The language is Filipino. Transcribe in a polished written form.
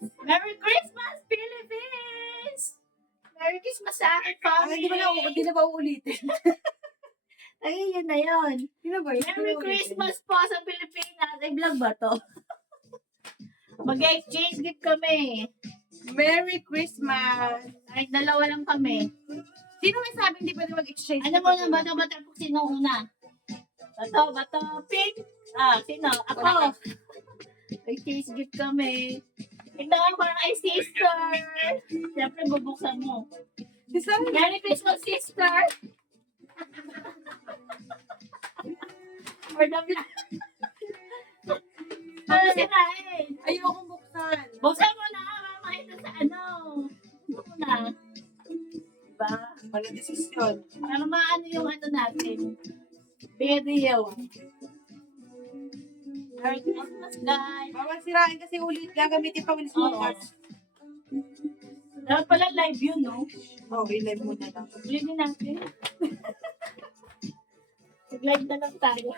Merry Christmas, Philippines! Merry Christmas sa akin, family! Hindi na ba uulitin? Ay, yun na yun. Hindi na ba? Merry Christmas po sa Pilipinas. Ay, vlog ba to? Mag-exchange gift kami. Merry Christmas! Ay, dalawa lang kami. Sino may sabi hindi pwede mag-exchange? Ano mo na, bato-bato po sino una? Bato, pink. Sino? Ako. Exchange gift kami. Ito ang para kay sister. Siyempre, bubuksan mo. Merry Christmas, sister! For the vlog. Ano sinain? Ayokong buksan. Buksan mo na, makita sa ano. Buksan mo na. Diba? Ano desisyon? Para maano yung ano natin. Video. Merry Christmas, guys. Bawal sirain kasi ulit. Gagamitin pa ulit Oo. mo. Dapat pala live yun, no? Oh, i-live mo na lang. Live natin. Live na lang tayo.